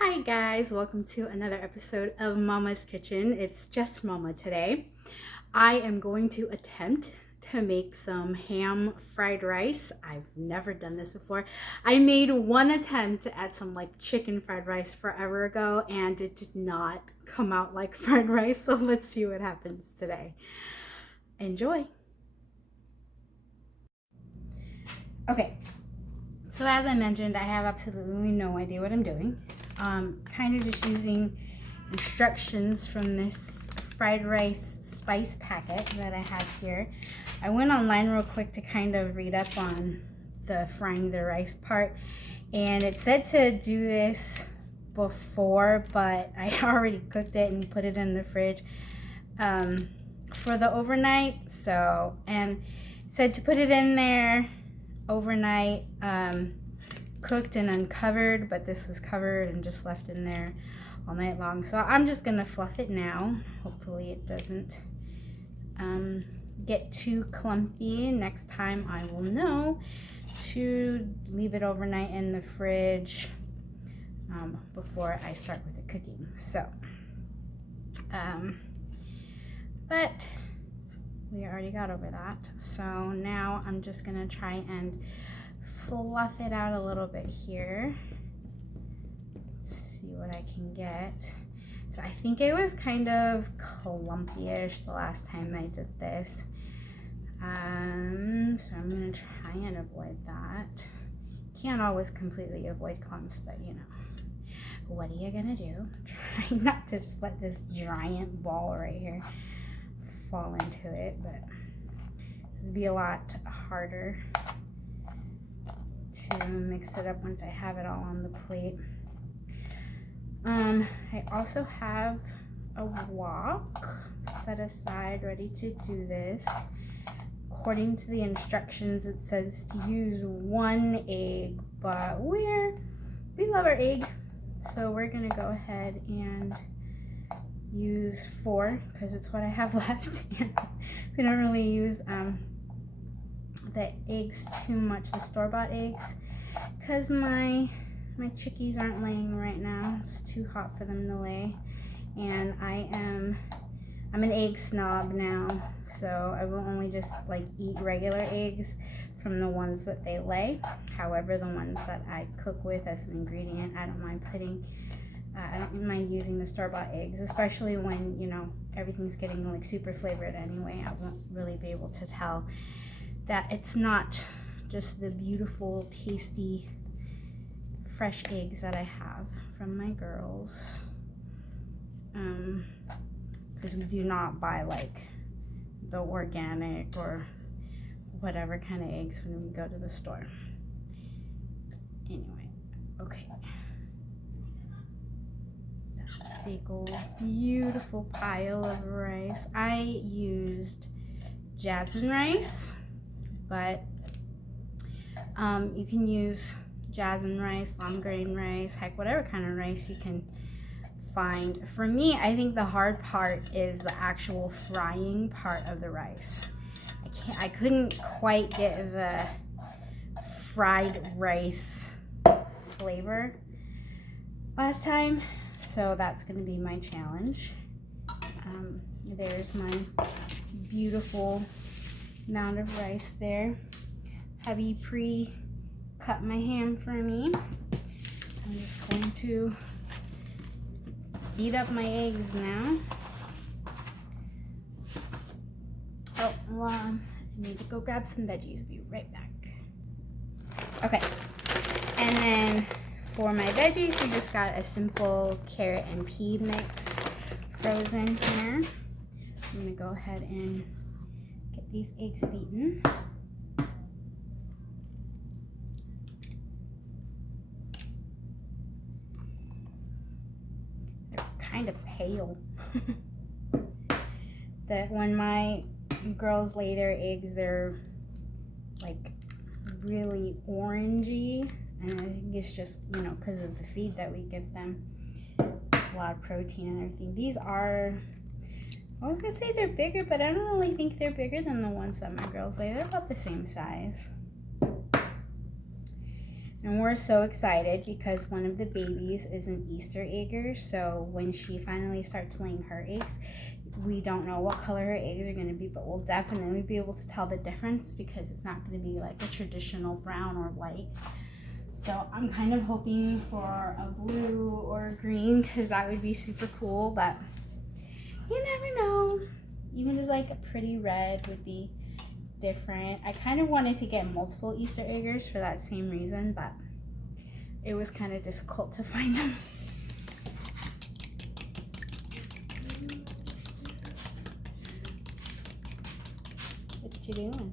Hi guys, welcome to another episode of Mama's Kitchen. It's just Mama today. I am going to attempt to make some ham fried rice. I've never done this before. I made one attempt at some chicken fried rice forever ago and it did not come out like fried rice, so let's see what happens today. Enjoy. Okay, so as I mentioned, I have absolutely no idea what I'm doing. Kind of just using instructions from this fried rice spice packet that I have here. I went online real quick to kind of read up on the frying the rice part, and it said to do this before, but I already cooked it and put it in the fridge for the overnight. And it said to put it in there overnight, cooked and uncovered, but this was covered and just left in there all night long. So I'm just gonna fluff it now. Hopefully it doesn't get too clumpy. Next time I will know to leave it overnight in the fridge before I start with the cooking. So but we already got over that. So now I'm just gonna try and fluff it out a little bit here. See what I can get. So I think it was kind of clumpy-ish the last time I did this. So I'm gonna try and avoid that. Can't always completely avoid clumps, but you know. What are you gonna do? Try not to just let this giant ball right here fall into it, but it'd be a lot harder to mix it up once I have it all on the plate. I also have a wok set aside ready to do this. According to the instructions, it says to use 1 egg, but we love our egg, so we're gonna go ahead and use 4 because it's what I have left. We don't really use the eggs too much, the store-bought eggs, because my chickies aren't laying right now. It's too hot for them to lay, and I'm an egg snob now, so I will only just eat regular eggs from the ones that they lay. However, the ones that I cook with as an ingredient, I don't mind using the store-bought eggs, especially when, you know, everything's getting super flavored anyway. I won't really be able to tell that it's not just the beautiful, tasty, fresh eggs that I have from my girls. Because we do not buy the organic or whatever kind of eggs when we go to the store. Anyway, okay. Big old beautiful pile of rice. I used jasmine rice, but you can use jasmine rice, long grain rice, heck, whatever kind of rice you can find. For me, I think the hard part is the actual frying part of the rice. I couldn't quite get the fried rice flavor last time, so that's going to be my challenge. There's my beautiful mound of rice there. Hubby pre-cut my ham for me. I'm just going to beat up my eggs now. Oh, well, I need to go grab some veggies. Be right back. Okay, and then for my veggies, we just got a simple carrot and pea mix frozen here. I'm gonna go ahead and get these eggs beaten. They're kind of pale. That when my girls lay their eggs, they're really orangey, and I think it's just, you know, because of the feed that we give them. A lot of protein and everything. These are, I was gonna say they're bigger, but I don't really think they're bigger than the ones that my girls lay. They're about the same size. And we're so excited because one of the babies is an Easter egger. So when she finally starts laying her eggs, we don't know what color her eggs are going to be, but we'll definitely be able to tell the difference because it's not going to be like a traditional brown or white. So I'm kind of hoping for a blue or a green because that would be super cool, but you never know. Even just like a pretty red would be different. I kind of wanted to get multiple Easter eggers for that same reason, but it was kind of difficult to find them. What you doing?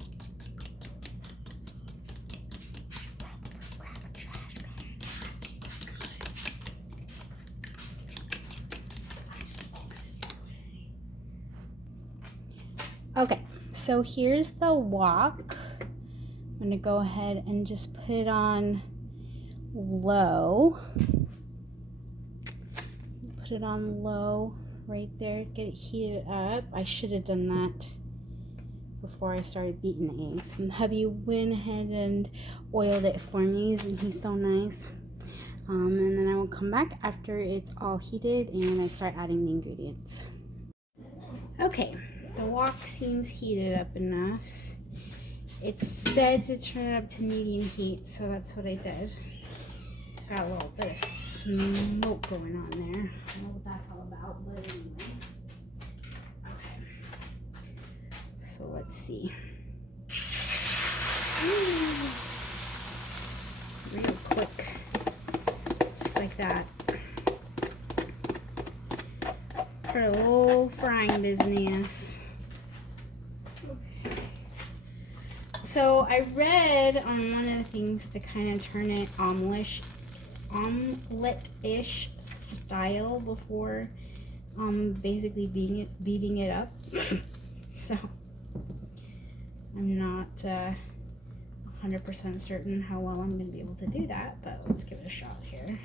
Okay, so here's the wok. I'm gonna go ahead and just put it on low. Put it on low right there, get it heated up. I should have done that before I started beating the eggs. And hubby went ahead and oiled it for me, and he's so nice. And then I will come back after it's all heated and I start adding the ingredients. Okay, the wok seems heated up enough. It said to turn it up to medium heat, so that's what I did. Got a little bit of smoke going on there. I don't know what that's all about, but anyway. Okay. So let's see. Real quick. Just like that. For a little frying business. So I read on one of the things to kind of turn it omelette-ish style before basically beating it up. So I'm not 100% certain how well I'm going to be able to do that, but let's give it a shot here.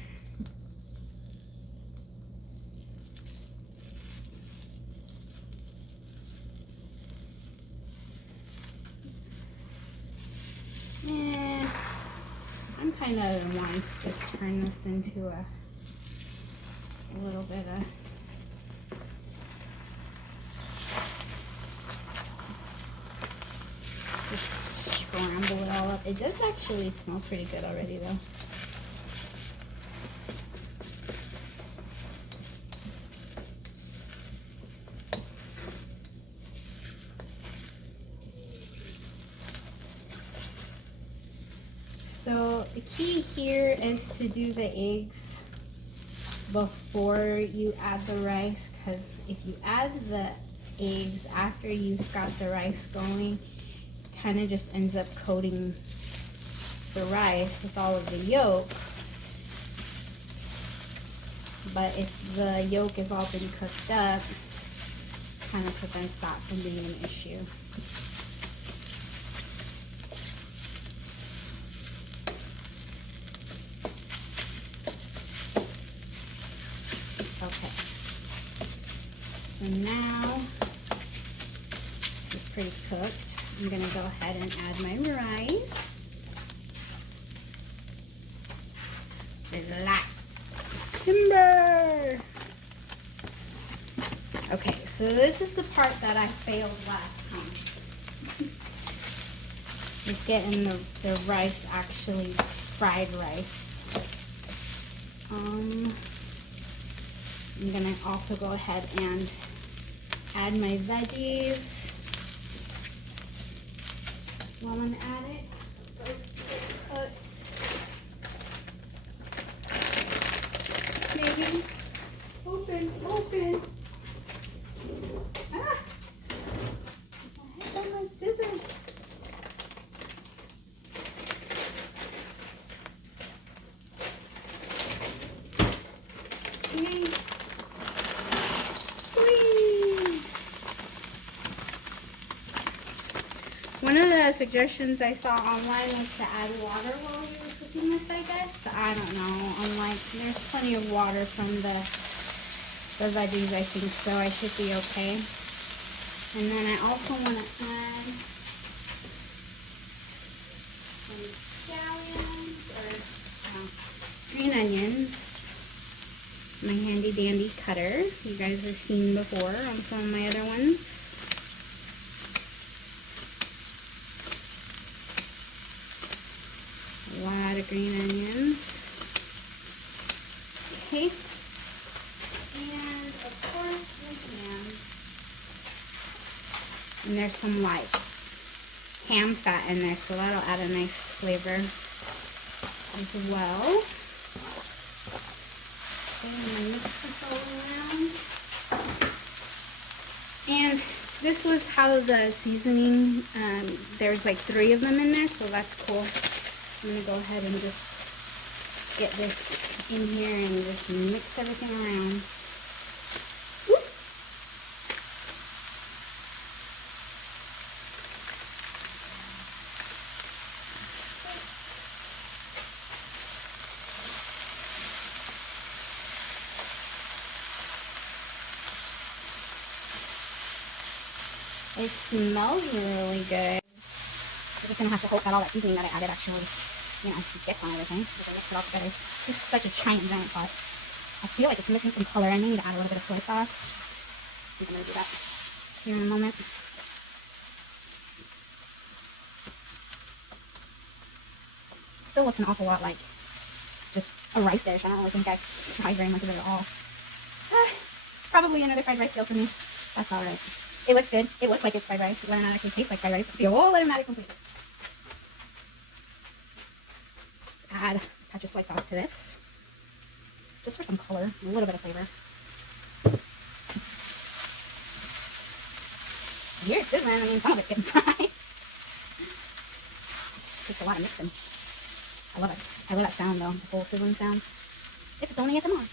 And I'm kind of wanting to just turn this into a little bit of just scramble it all up. It does actually smell pretty good already though. So the key here is to do the eggs before you add the rice, because if you add the eggs after you've got the rice going, it kind of just ends up coating the rice with all of the yolk. But if the yolk has all been cooked up, it kind of prevents that from being an issue. Okay, so now this is pretty cooked. I'm going to go ahead and add my rice. Relax. Timber! Okay, so this is the part that I failed last time. It's getting the rice actually fried rice. I'm gonna also go ahead and add my veggies while I'm at it. Maybe. Open. Ah! I have my scissors. One of the suggestions I saw online was to add water while you were cooking this, I guess. I don't know. I'm like, there's plenty of water from the veggies, I think, so I should be okay. And then I also want to add some scallions or green onions. My handy dandy cutter. You guys have seen before on some of my other ones. A lot of green onions. Okay. And of course the ham. And there's some like ham fat in there, so that'll add a nice flavor as well. And mix this all around. And this was how the seasoning, there's like 3 of them in there, so that's cool. I'm gonna go ahead and just get this in here and just mix everything around. Whoop. It smells really good. We're just gonna have to hope that all that seasoning that I added actually, you know, gets on everything. So I mix it all together. It's just like a giant pot. I feel like it's missing some color. I may need to add a little bit of soy sauce. I'm gonna do that here in a moment. Still looks an awful lot like just a rice dish. I don't really think I've tried very much of it at all. Probably another fried rice deal for me. That's alright. It looks good. It looks like it's fried rice. Whether or not it actually tastes like fried rice, it'll be a whole other matter completely. Let's add a touch of soy sauce to this. Just for some color, a little bit of flavor. You're sizzling. I mean, some of it's getting fried. Takes a lot of mixing. I love it. I love that sound though, the whole sizzling sound. It's its own ASMR.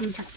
I'm trying.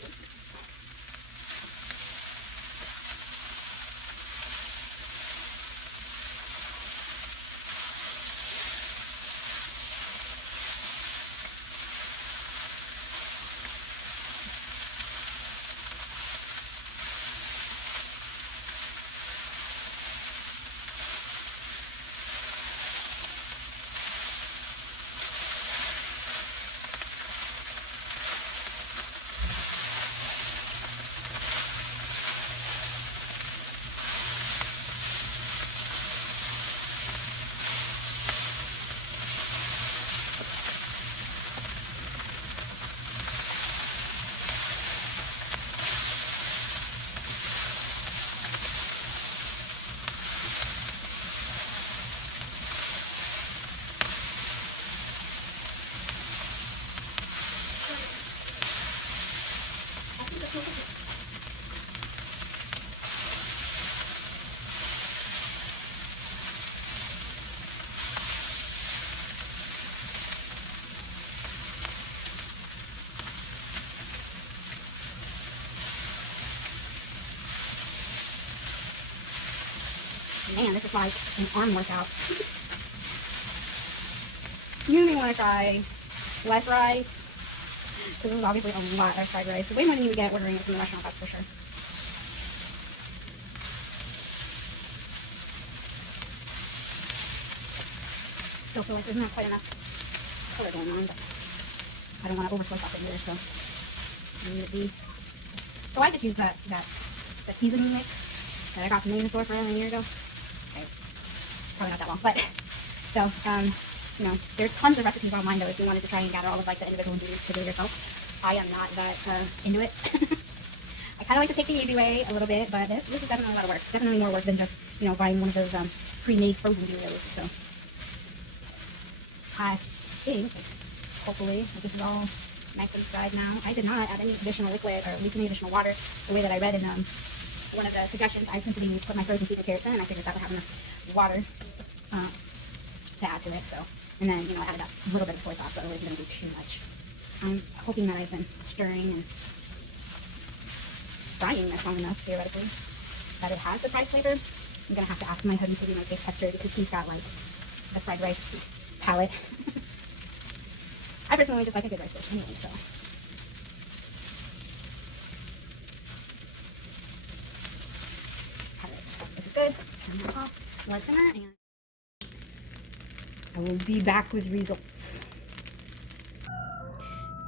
Man, this is like an arm workout. You may want to try less rice, because this is obviously a lot of fried rice. Way more than you would get ordering it from the restaurant, that's for sure. Still feel like there's not quite enough color going on, but I don't want to overflow it either, so I need it to be. So I just used that seasoning mix that I got from the store for a year ago. Okay. Probably not that long, but so you know, there's tons of recipes online though if you wanted to try and gather all of like the individual ingredients to do it yourself. I am not that into it. I kind of like to take the easy way a little bit, but this is definitely a lot of work. Definitely more work than just, you know, buying one of those pre-made frozen Doritos. So I think hopefully this is all nice and fried now. I did not add any additional liquid or at least any additional water the way that I read in one of the suggestions. I simply put my frozen Caesar carrots in, and I figured that would have enough water to add to it. So, and then, you know, I added a little bit of soy sauce, but it wasn't going to be too much. I'm hoping that I've been stirring and frying this long enough, theoretically, that it has the fried flavor. I'm going to have to ask my hubby to be my taste tester because he's got, like, the fried rice palate. I personally just like a good rice dish anyway, so. Alright, this is good. Turn that off. Let it simmer, and I will be back with results.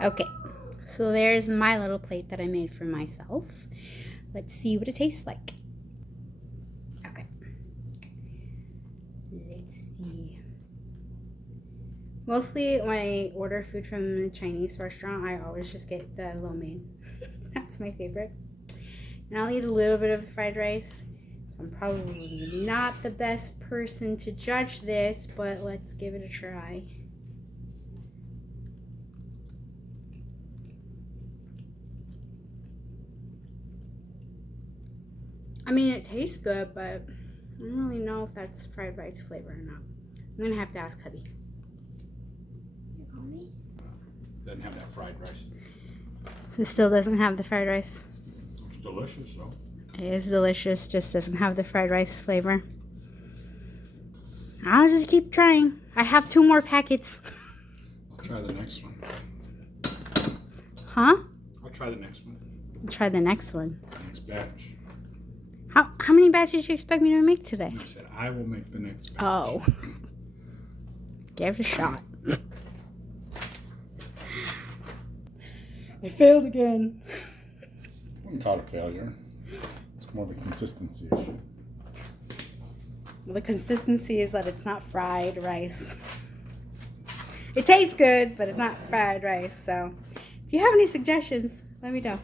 Okay, so there's my little plate that I made for myself. Let's see what it tastes like. Okay. Let's see. Mostly when I order food from a Chinese restaurant, I always just get the lo mein. That's my favorite. And I'll eat a little bit of the fried rice. So I'm probably not the best person to judge this, but let's give it a try. I mean, it tastes good, but I don't really know if that's fried rice flavor or not. I'm gonna have to ask hubby. You call me? Doesn't have that fried rice. It still doesn't have the fried rice. It's delicious though. It is delicious, just doesn't have the fried rice flavor. I'll just keep trying. I have 2 more packets. I'll try the next one. Huh? I'll try the next one. Try the next one. Next batch. How many batches do you expect me to make today? I said I will make the next batch. Oh. Give it a shot. I failed again. I wouldn't call it a failure. It's more of a consistency issue. Well, the consistency is that it's not fried rice. It tastes good, but it's not fried rice. So if you have any suggestions, let me know.